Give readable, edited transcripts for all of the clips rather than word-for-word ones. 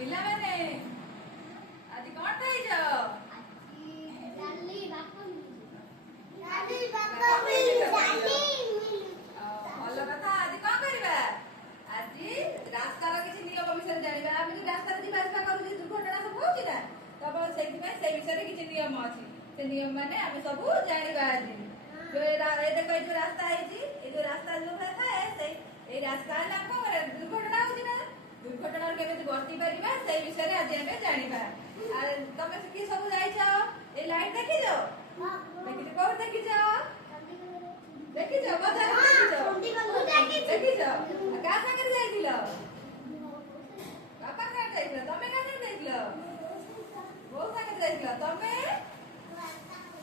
ପିଲାମାନେ ଆଜି କଣ ଖାଇଛ? ଭଲ କଥା। ଆଜି କଣ କରିବା? ଆଜି ରାସ୍ତାର କିଛି ନିୟମ ବିଷୟରେ ଜାଣିବା। ଆମେ ଯୋଉ ରାସ୍ତାରେ ଯିବା ଆସିବା କରୁଛୁ ଦୁର୍ଘଟଣା ସବୁ ହଉଛି ନା, ତ ସେଇଥିପାଇଁ ସେଇ ବିଷୟରେ କିଛି ନିୟମ ଅଛି। ସେ ନିୟମ ମାନେ ଆମେ ସବୁ ଜାଣିବା ଆଜି। ଯୋଉ ଦେଖ ଏଇ ଯୋଉ ରାସ୍ତା ହେଇଛି, ଏଇ ଯୋଉ ରାସ୍ତା ଯୋଉ ଥାଏ ଏଇ ରାସ୍ତା ହେଲେ ଆମର ଦୁର୍ଘଟଣା ହଉଛି ନା, ଦୁର୍ଘଟଣାରୁ କେମିତି ବର୍ତ୍ତି ପାରିବା ସେଇ ବିଷୟରେ ଆଜି ଆମେ ଜାଣିବା। ଆଉ ତମେ କିଏ ସବୁ ଯାଇଛ? ଏଇ ଲାଇଟ୍ ଦେଖିଛ? ଦେଖିଛ? କୋଉଠି ଦେଖିଛ? ଦେଖିଛ? ବଜାରରେ ଦେଖିଛ? କାହା ସାଙ୍ଗରେ ଯାଇଥିଲ? ବାପା ସାଙ୍ଗରେ ଯାଇଥିଲ? ତମେ କାହା ସାଙ୍ଗରେ ଯାଇଥିଲ? ବୋଉ ସାଙ୍ଗରେ ଯାଇଥିଲ? ତମେ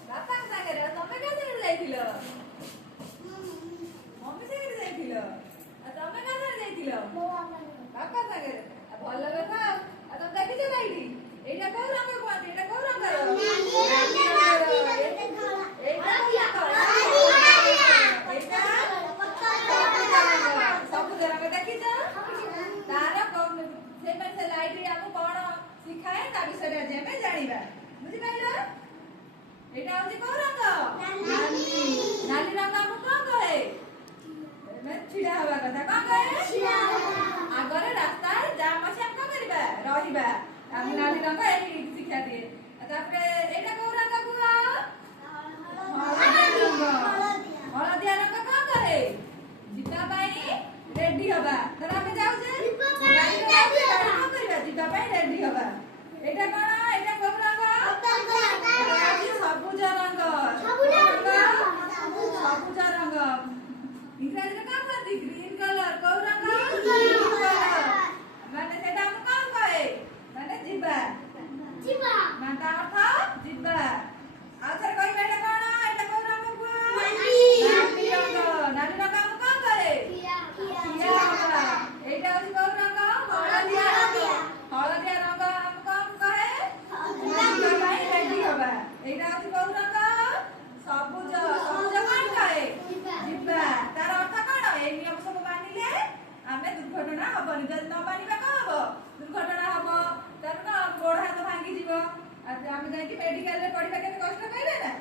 ବାପାଙ୍କ ସାଙ୍ଗରେ? ତମେ କାହା ସାଙ୍ଗରେ ଯାଇଥିଲ? ମମି ସାଙ୍ଗରେ ଯାଇଥିଲ? ଆଉ ତମେ କାହା ସାଙ୍ଗରେ ଯାଇଥିଲ? ବାପା ସାଙ୍ଗରେ। ଭଲ କଥା। ଆଉ ତମେ ଦେଖିଛ ଲାଇଟ୍? ଏଇଟା କୋଉ ରଙ୍ଗ କୁହନ୍ତି? ଏଇଟା କୋଉ ରଙ୍ଗର? ସବୁଜ ରଙ୍ଗ। ଦେଖିଛ? ତାର ସେ ଲାଇଟ୍ ଆମକୁ କଣ ଶିଖାଏ ତା ବିଷୟରେ ଆଜି ଆମେ ଜାଣିବା। ବୁଝିପାରିଲ? ଏଇଟା ହଉଛି କୋଉ ରଙ୍ଗ? ନାଲି ରଙ୍ଗ ଆମକୁ କଣ କହେ? ଛିଡା ହବା କଥା। କଣ କହେ? ଆଗରେ ରାସ୍ତା ଜାମ୍ ଅଛି, ଆମେ କଣ କରିବା? ରହିବା। ଆମ ନାଲି ରଙ୍ଗ ଏଇ ଶିକ୍ଷା ଦିଏ। ତାପରେ ଏଇଟା କୋଉ ରଙ୍ଗ କୁହ? ହଳଦିଆ ରଙ୍ଗ। ହଳଦିଆ ରଙ୍ଗ କଣ କହେ? ଯିବା ପାଇଁ ରେଡି ହବା। ଧର ଆମେ ଯାଉଛେ କଣ କରିବା? ଯିବା ପାଇଁ ରେଡି ହବା। ଏଇଟା କଣ? ଏଇଟା କୋଉ ରଙ୍ଗ? ସବୁଜ ରଙ୍ଗ। ସବୁଜ ରଙ୍ଗ। ଇଂରାଜୀରେ କଣ କୁହନ୍ତି? Green colour. କୋଉ ରଙ୍ଗ? Green colour. ମାନେ ସେଟା ଆମକୁ କଣ କହେ? ମାନେ ଯିବା। ମାନେ ତା ଅର୍ଥ ଯିବା। ଆଉ ଥରେ କହିବା। ଏଇଟା କଣ? ଏଇଟା କୋଉ ରଙ୍ଗ କୁହ? ନାଲି ରଙ୍ଗ। ନାଲି ରଙ୍ଗ ଆମକୁ କଣ କହେ? ଠିଆ ହବା। ଏଇଟା ହଉଛି କୋଉ ରଙ୍ଗ? ହଳଦିଆ ରଙ୍ଗ। ହଳଦିଆ ରଙ୍ଗ ଆମକୁ କଣ କହେ? ଯିବା ପାଇଁ ରେଡି ହବା। ଏଇଟା ହଉଛି କୋଉ ରଙ୍ଗ? ସବୁଜ। ସବୁଜ କଣ କହେ? ଯିବା। ତାର ଅର୍ଥ କଣ? ଏଇ ନିୟମ ସବୁ ମାନିଲେ ଆମେ ଦୁର୍ଘଟଣା ହବନି। ଯଦି ନ ମାନିବା କଣ ହବ? ଦୁର୍ଘଟଣା ହବ। ତାର କଣ? ଗୋଡ ହାତ ଭାଙ୍ଗିଯିବ। ଆମେ ଯାଇକି ମେଡିକାଲରେ ପଡିବା, କେତେ କଷ୍ଟ ପାଇବା ନା।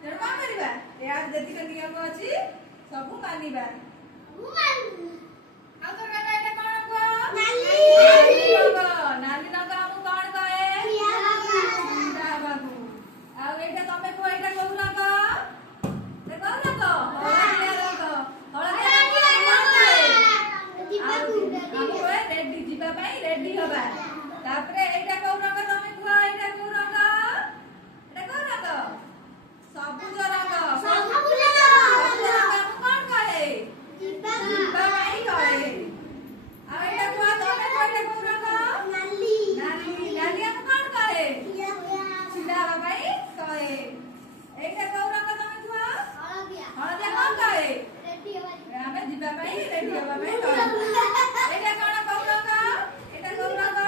ତେଣୁ କଣ କରିବା? ଏହାର ଯେତିକି ନିୟମ ଅଛି ସବୁ ମାନିବା। ଆଉ ତ ଏଇଟା କଣ କୁହ? ନାଲି ରଙ୍ଗ। ନାଲି ରଙ୍ଗ ଆମକୁ କଣ କହେ? ଛିଡା ହବାକୁ। ଆଉ ଏଇଟା ତମେ କୁହ। ଏଇଟା କୋଉ ରଙ୍ଗ? କୋଉ ରଙ୍ଗ? ହଳଦିଆ ରଙ୍ଗ। ହଳଦିଆ ରଙ୍ଗ କଣ କହେ? ଆମକୁ ରେଡି, ଯିବା ପାଇଁ ରେଡି ହବା। ତାପରେ ଏଇଟା କୋଉ ରଙ୍ଗ? ତମେ କୁହ। ଏଇଟା କୋଉ ରଙ୍ଗ? ଏଇଟା କୋଉ ରଙ୍ଗ? ସବୁଜ ରଙ୍ଗ। ସବୁଜ ରଙ୍ଗ ଆମକୁ କଣ କହେ? ଯିବା ପାଇଁ କହେ। ଆଉ ଏଇଟା କୁହ। ତମେ କୁହ। ଏଇଟା କୋଉ ରଙ୍ଗ? ନାଲି। ନାଲି ଆମକୁ କଣ କହେ? ଛିଡା ହବା ପାଇଁ କହେ। ଏଇଟା କୋଉ ରଙ୍ଗ? ତମେ କୁହ। ହଳଦିଆ କଣ କହେ? ଆମେ ଯିବା ପାଇଁ ରେଡି ହବା ପାଇଁ କହେ। ଏଇଟା କଣ? କୋଉ ରଙ୍ଗ? ଏଇଟା କୋଉ ରଙ୍ଗ?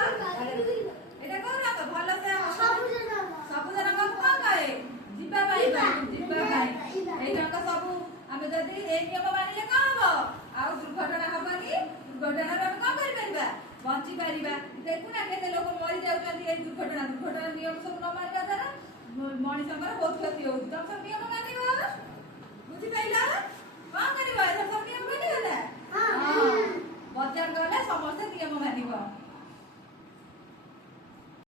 ଏଇଟା କୋଉ ରଙ୍ଗ? ଭଲସେ ସବୁଜ ରଙ୍ଗ କଣ କହେ? ଯିବା ପାଇଁ କହେ। ଯିବା ପାଇଁ। ଏଇ ରଙ୍ଗ ସବୁ ଆମେ ଯଦି ଏଇ ନିୟମ ମାନିଲେ କଣ ହବ? ଆଉ ଦୁର୍ଘଟଣା ହବନି। ଦୁର୍ଘଟଣାରୁ ଆମେ କଣ କରିପାରିବା? ବଞ୍ଚି ପାରିବା। ଦେଖୁନା କେତେ ଲୋକ ମରି ଯାଉଛନ୍ତି ଏଇ ଦୁର୍ଘଟଣା। ଦୁର୍ଘଟଣା ନିୟମ ସବୁ ନ ମାନିବା ଦ୍ୱାରା ମଣିଷଙ୍କର ବହୁତ କ୍ଷତି ହଉଛି। ତମେ ସବୁ ନିୟମ ମାନିବ। ବୁଝିପାରିଲ? କଣ କରିବ? ଏସବୁ ନିୟମ ମାନିବ ନା? ବଜାର ଗଲେ ସମସ୍ତେ ନିୟମ ମାନିବ।